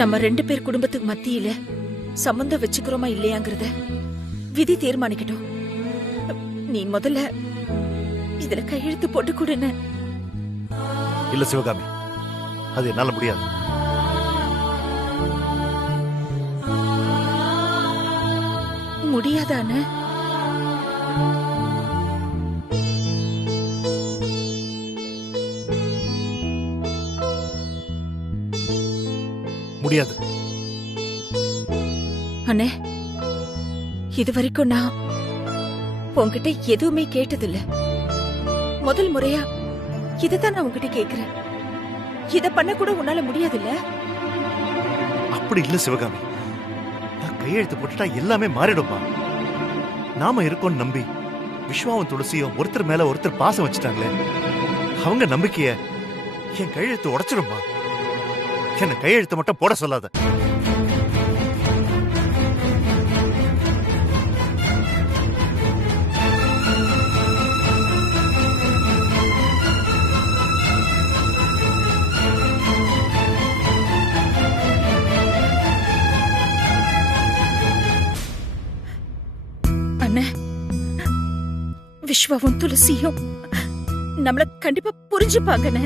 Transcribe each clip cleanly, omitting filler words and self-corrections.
நம்ம 2 பேர் குடும்பத்துக்கு மத்தியில சம்பந்தம் வச்சுக்கிறோமா இல்லையாங்கிறத விதி தீர்மானிக்கட்டும். நீ முதல்ல இதுல கையெழுத்து போட்டு கொடுன்னு. இல்ல சிவகாமி, அது என்னால முடியாது. முடியாதான? முடியாது. அண்ணே, இது வரைக்கும் நான் உன்கிட்ட எதுவுமே கேட்டதில்ல. முதல் முறையா இததான் நான் உன்கிட்ட கேக்குறேன். இத பண்ண கூட உன்னால முடியாதுல்ல? அப்படி இல்ல சிவகாமி, நான் கையெழுத்து போட்டுட்டா எல்லாமே மாறிடுமா? நாம இருக்கோம்னு நம்பி விஸ்வாவும் துளசியும் ஒருத்தர் மேல ஒருத்தர் பாசம் வச்சுட்டாங்களே, அவங்க நம்பிக்கைய என் கையெழுத்து உடைச்சிடுமா? என்ன கையெழுத்து மட்டும் போட சொல்லாத. அண்ணே, விஸ்வாவும் துளசியும் நம்மள கண்டிப்பா புரிஞ்சுப்பாங்கண்ணே.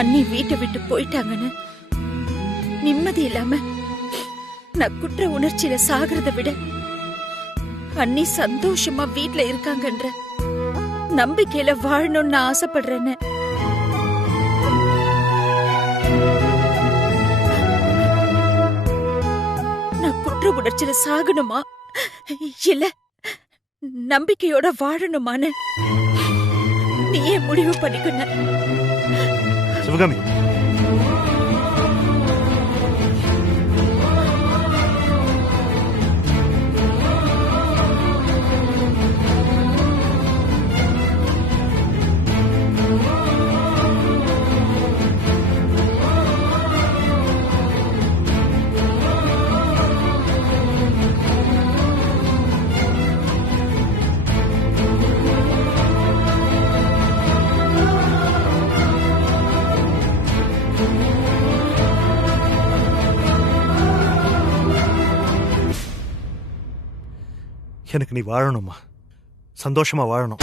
அண்ணி வீட்டை விட்டு போயிட்டாங்கன்னு நிம்மதி இல்லாம நான் குற்ற உணர்ச்சியில சாகிறத விட அண்ணி சந்தோஷமா வீட்ல இருக்காங்கன்ற நம்பிக்கையில வாழணும்னு நான் ஆசைப்படுறேன்னு. நான் குற்ற உணர்ச்சியில சாகணுமா இல்ல நம்பிக்கையோட வாழணுமான்னு நீயே முடிவு பண்ணிக்கணும். சிவகாமி, எனக்கு நீ வாழணுமா? சந்தோஷமா வாழணும்.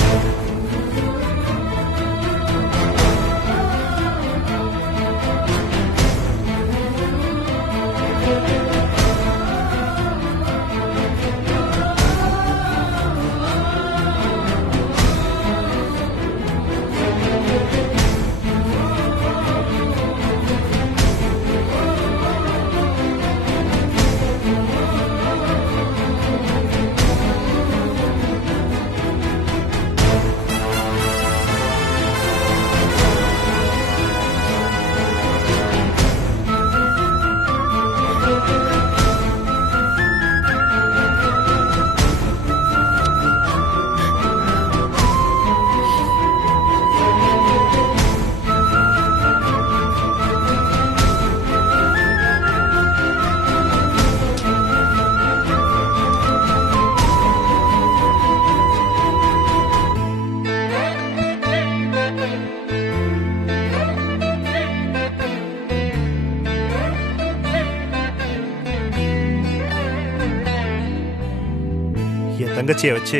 என் தங்கச்சியை வச்சு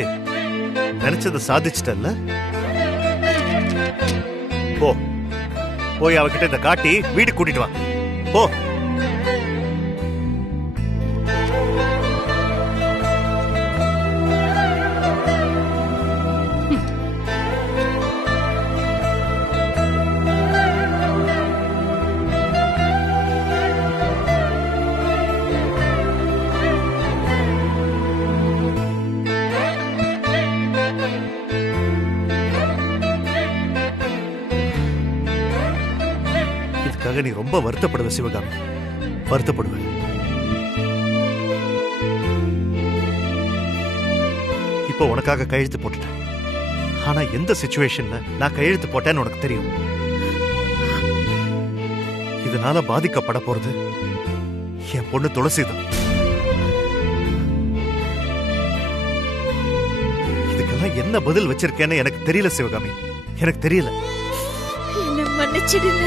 நினைச்சதை சாதிச்சிட்டல்ல? போ, போய் அவகிட்ட இதை காட்டி வீடு கூட்டிட்டு வா. போ. நீ ரொம்ப வருத்தப்படுவ சிவகாமி, வருத்தப்படுவ. இப்போ உனக்காக கையெழுத்து போட்டுட்டேன். ஆனா எந்த சிச்சுவேஷன்ல நான் கையெழுத்து போட்டேன்னு உனக்கு தெரியும். இதனால பாதிக்கப்பட போறது என் பொண்ணு துளசிதான். இதுக்கெல்லாம் என்ன பதில் வச்சிருக்கேன்னு எனக்கு தெரியல சிவகாமி, எனக்கு தெரியல. என்ன மன்னிச்சிடுங்க.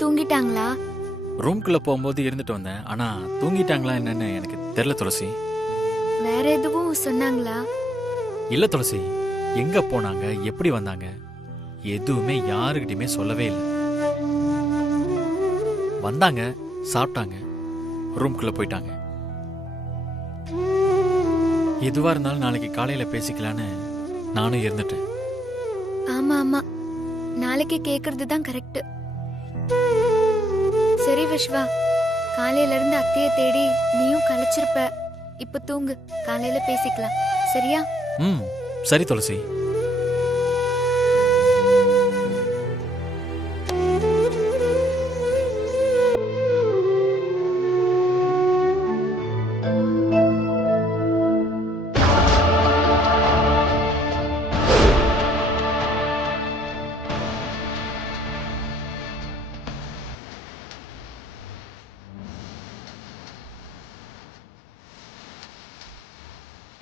தூங்கிட்டாங்களா? ரூம்குள்ள போகும்போது இருந்துட்டு வந்தேன். ஆனா தூங்கிட்டாங்களா என்னன்னு எனக்கு தெரியல துளசி. வேற எதுவும் சொன்னாங்களா? இல்ல துளசி, எங்க போனாங்க, எப்படி வந்தாங்க, எதுவுமே யாருக்கிட்டயுமே சொல்லவே இல்லை. வந்தாங்க, சாப்பிட்டாங்க, ரூம்குள்ள போயிட்டாங்க. எதுவா இருந்தாலும் நாளைக்கு காலையில பேசிக்கலான்னு நானும் இருந்துட்டேன். ஆமா ஆமா, நாளைக்கு கேக்குறது தான் கரெக்ட். சரி விஸ்வா, காலையில இருந்து அத்தைய தேடி நீயும் களைச்சிருப்ப. இப்ப தூங்கு, காலையில பேசிக்கலாம். சரியா? சரி துளசி.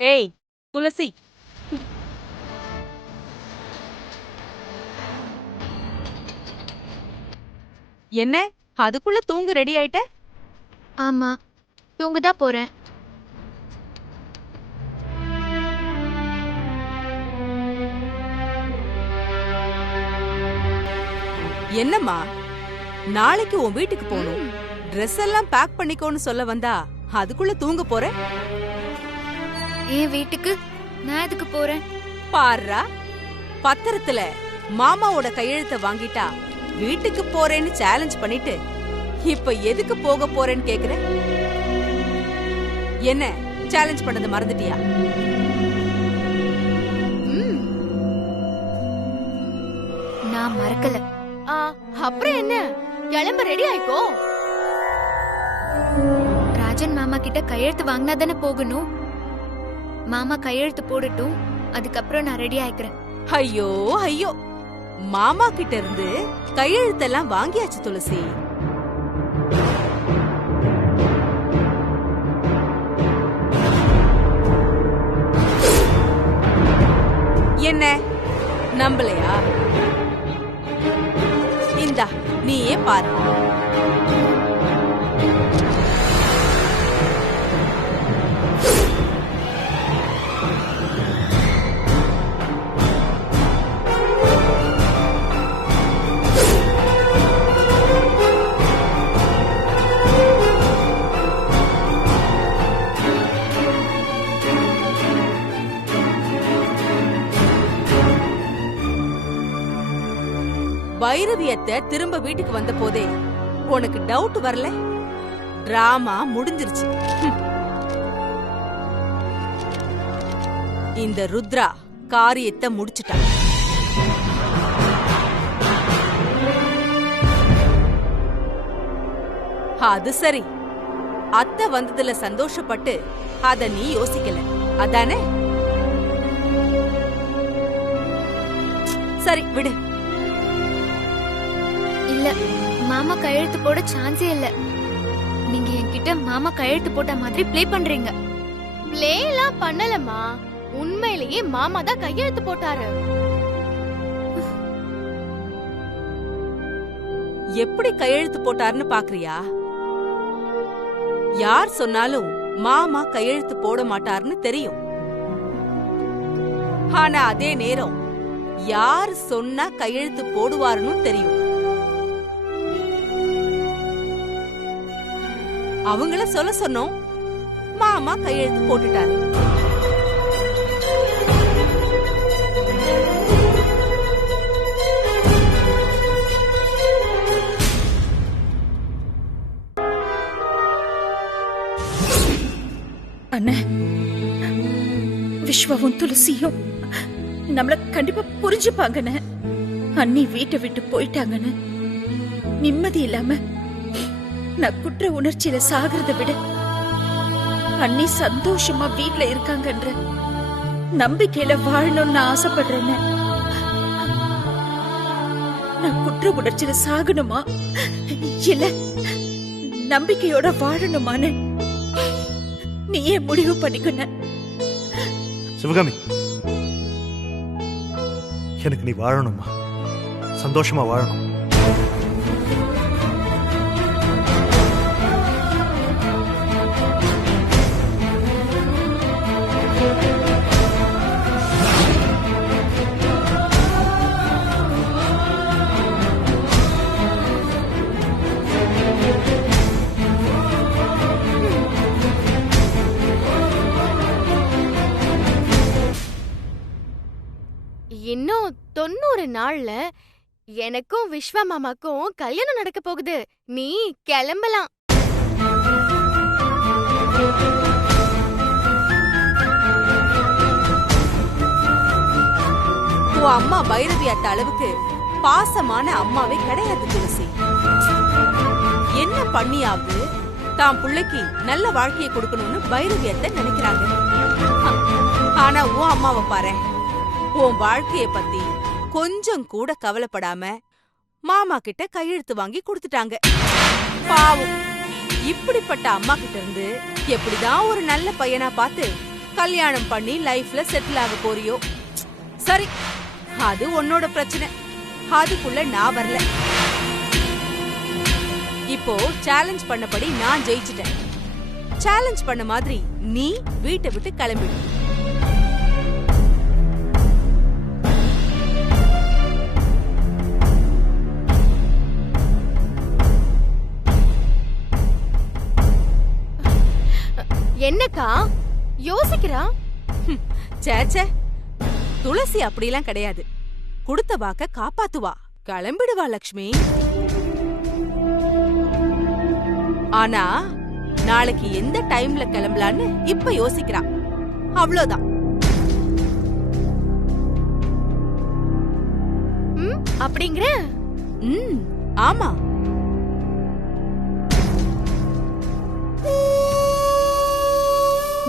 ஏய் துளசி, என்ன அதுக்குள்ள தூங்க ரெடி ஆயிட்ட? ஆமா, தூங்கதான் போறேன். என்னம்மா, நாளைக்கு உன் வீட்டுக்கு போகணும், ட்ரெஸ் எல்லாம் பேக் பண்ணிக்கோன்னு சொல்ல வந்தா அதுக்குள்ள தூங்க போற? என் வீட்டுக்கு நான் எதுக்கு போறேன்? பாருடா, பத்திரத்துல மாமாவோட கையெழுத்த வாங்கிட்டா வீட்டுக்கு போறேன்னு சேலஞ்ச் பண்ணிட்டு இப்ப எதுக்கு போக போறேன்னு கேக்குற? என்ன சேலஞ்ச் பண்ணது மறந்துட்டியா? நான் மறக்கல. அப்புறம் என்ன, கிளம்ப ரெடி ஆயிக்கோ. ராஜன் மாமா கிட்ட கையெழுத்து வாங்கினா தானே போகணும். மாமா கையெழுத்து போடட்டும், அதுக்கப்புறம் நான் ரெடி ஆயிக்கிறேன். ஐயோ ஐயோ, மாமா கிட்ட இருந்து கையெழுத்தெல்லாம் வாங்கியாச்சு துளசி. என்ன நம்பலையா? இந்தா நீயே பாரு. வைரவியத்தை திரும்ப வீட்டுக்கு வந்த போதே உனக்கு டவுட் வரல? டிராமா முடிஞ்சிருச்சு. இந்த ருத்ரா காரியத்தை முடிச்சிட்டா. அது சரி, அத்தை வந்ததுல சந்தோஷப்பட்டு அத நீ யோசிக்கல, அதானே? சரி விடு. இல்ல, மாமா கையெழுத்து போட சான்ஸே இல்ல. நீங்க என்கிட்ட மாமா கையெழுத்து போட்ட மாதிரி ப்ளே பண்றீங்க. பிளே எல்லாம் பண்ணலமா, உண்மையிலேயே மாமா தான் கையெழுத்து போட்டாரு. எப்படி கையெழுத்து போட்டாருன்னு பாக்குறியா? யார் சொன்னாலும் மாமா கையெழுத்து போட மாட்டாருன்னு தெரியும். ஆனா அதே நேரம் யார் சொன்னா கையெழுத்து போடுவாருன்னு தெரியும். அவங்கள சொல்ல சொன்னோம், மாமா கையெழுத்து போட்டுட்டாரு. அண்ணே, விஸ்வாவும் துளசியும் நம்மள கண்டிப்பா புரிஞ்சுப்பாங்கன்னு. அண்ணி வீட்டை விட்டு போயிட்டாங்கன்னு நிம்மதி இல்லாம நான் குற்ற உணர்ச்சியில சாகிறத விட அண்ணி சந்தோஷமா வீட்ல இருக்காங்கன்ற நம்பிக்கையில வாழணும்னு ஆசைப்படுறேன்னு. நான் குற்ற உணர்ச்சியில சாகணுமா இல்ல நம்பிக்கையோட வாழணுமான்னு நீயே முடிவு பண்ணிக்கொன்ன. சிவகாமி, எனக்கு நீ வாழணுமா, சந்தோஷமா வாழணும். இன்னும் 90 நாள்ல எனக்கும் விஸ்வா மாமாக்கும் கல்யாணம் நடக்க போகுது. நீ கிளம்பலாம். உன் அம்மா பைரவி அத்த அளவுக்கு பாசமான அம்மாவே கிடையாது துளசி. என்ன பண்ணியாவது தான் பிள்ளைக்கு நல்ல வாழ்க்கையை கொடுக்கணும்னு பைரவி அத்தை நினைக்கிறாங்க. ஆனா உன் அம்மாவை பாரு, உன் வாழ்க்கைய பத்தி கொஞ்சம் கூட கவலைப்படாம மாமா கிட்ட கையெழுத்து வாங்கி கொடுத்துட்டாங்க. பாவம், இப்படிப்பட்ட அம்மா கிட்ட இருந்து எப்படிதான் ஒரு நல்ல பையனா பார்த்து கல்யாணம் பண்ணி லைஃப்ல செட்டில் ஆக போறியோ. சரி, அது உன்னோட பிரச்சனை, அதுக்குள்ள நான் வரல. இப்போ சேலஞ்ச் பண்ணபடி நான் ஜெயிச்சிட்டேன். சேலஞ்ச் பண்ண மாதிரி நீ வீட்டை விட்டு கிளம்பிடு. என்னக்கா யோசிக்கிறா? சேச்சே, துளசி அப்படிலாம் கிடையாது. கொடுத்த வாக்க காப்பாத்துவா. கிளம்பிடுவா லக்ஷ்மி. ஆனா நாளைக்கு எந்த டைம்ல கிளம்பலான்னு இப்ப யோசிக்கிறா. அவ்வளவுதான். அப்படிங்கிற? ஆமா.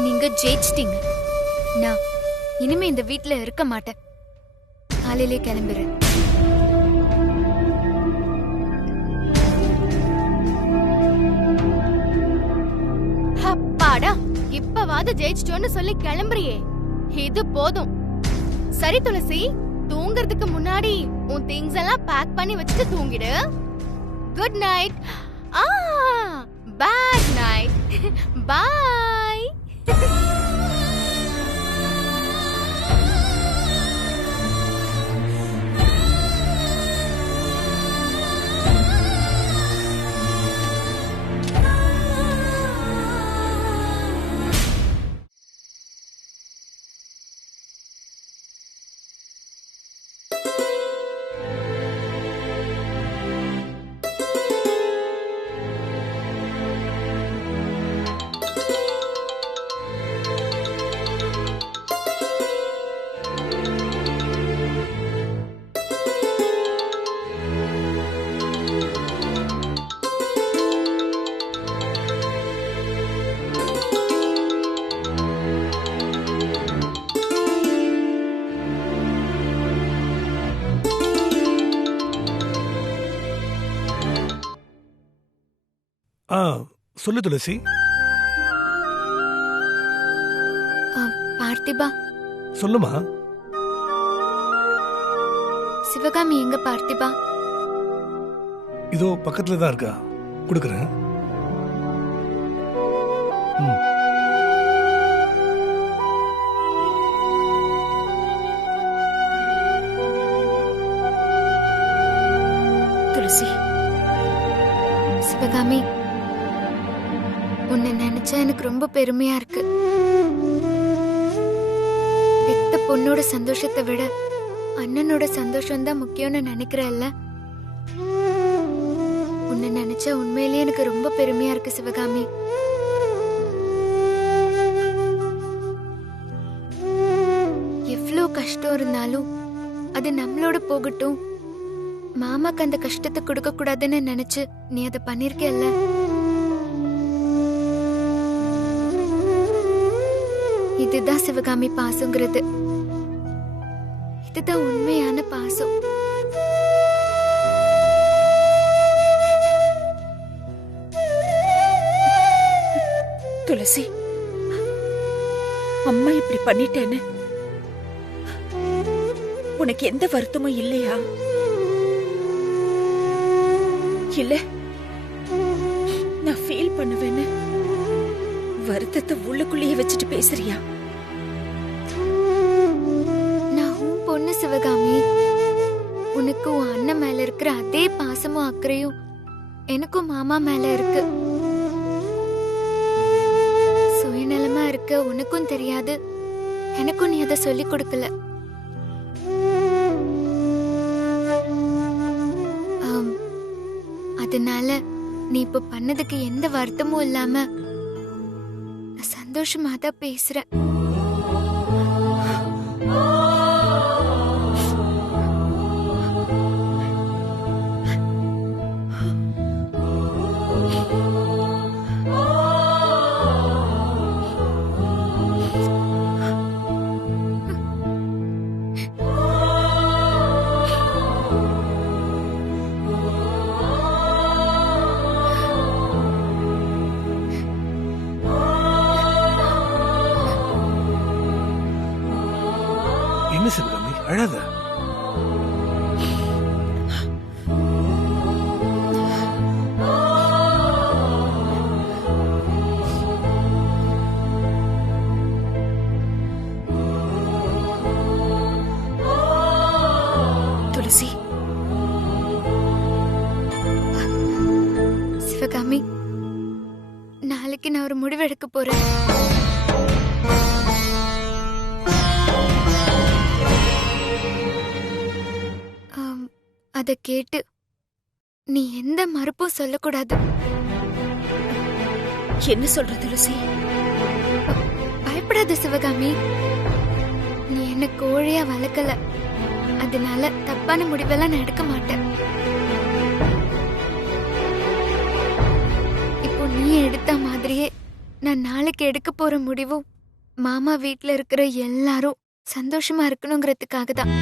நீங்க ஜெயிச்சிட்டீங்க. நான் இனிமே இந்த வீட்ல இருக்க மாட்டேன். காலையிலே கிளம்புறேன். அப்பாடா, இப்பவாது ஜெயிச்சிட்டோன்னு சொல்லி கிளம்புறியே, இது போதும். சரி துளசி, தூங்குறதுக்கு முன்னாடி உன் திங்ஸ் எல்லாம் பேக் பண்ணி வச்சுட்டு தூங்கிடு. Good night. Bad night. Bye. சொல்லு துளசி. பார்த்திபா. சொல்லுமா. சிவகாமி எங்க பார்த்திபா? இதோ பக்கத்துல தான் இருக்கா, கொடுக்குறேன். துளசி, சிவகாமி, உன்னை நினைச்சா எனக்கு ரொம்ப பெருமையா இருக்கு. பெத்த பொண்ணோட சந்தோஷத்தை விட அண்ணனோட சந்தோஷம் தான் முக்கியம்னு நினைக்கிறல்ல. உன்னை நினைச்சா உண்மையிலேயே எனக்கு ரொம்ப பெருமையா இருக்கு சிவகாமி. எவ்வளோ கஷ்டம் இருந்தாலும் அது நம்மளோட போகட்டும், மாமாக்கு அந்த கஷ்டத்தை கொடுக்க கூடாதுன்னு நினைச்சு நீ அதை பண்ணிருக்கல்ல. இதுதான் சிவகாமி பாசங்கிறது. இதுதான் உண்மையான பாசம். துளசி, அம்மா இப்படி பண்ணிட்டேன்னு உனக்கு எந்த வருத்தமும் இல்லையா? இல்ல நான் ஃபீல் பண்ணுவேன்னு வருத்தத்தை உள்ளுக்குள்ளேயே வச்சுட்டு பேசுறியா? நான் உன் பொண்ணு சிவகாமி. உனக்கு உன் அண்ணன் மேல இருக்கிற அதே பாசமும் அக்கறையும் எனக்கும் மாமா மேல இருக்கு. சுயநலமா இருக்க உனக்கும் தெரியாது, எனக்கும் நீ அதை சொல்லி கொடுக்கல. அதனால நீ இப்ப பண்ணதுக்கு எந்த வருத்தமும் இல்லாம சந்தோஷமா தான் பேசுற. என்ன சிவகாமி, அழாத. துளசி, சிவகாமி, நாளைக்கு நான் ஒரு முடிவு எடுக்க போறேன். அத கேட்டு நீ எந்த மறுப்பும் சொல்லக்கூடாது. என்ன சொல்ற துளசி? பயப்படாத சிவகாமி. நீ என்ன கோழையா வளர்க்கல, அதனால தப்பான முடிவெல்லாம் நான் எடுக்க மாட்டேன். இப்போ நீ எடுத்த மாதிரியே நான் நாளைக்கு எடுக்க போற முடிவும் மாமா வீட்ல இருக்கிற எல்லாரும் சந்தோஷமா இருக்கணுங்கிறதுக்காக தான்.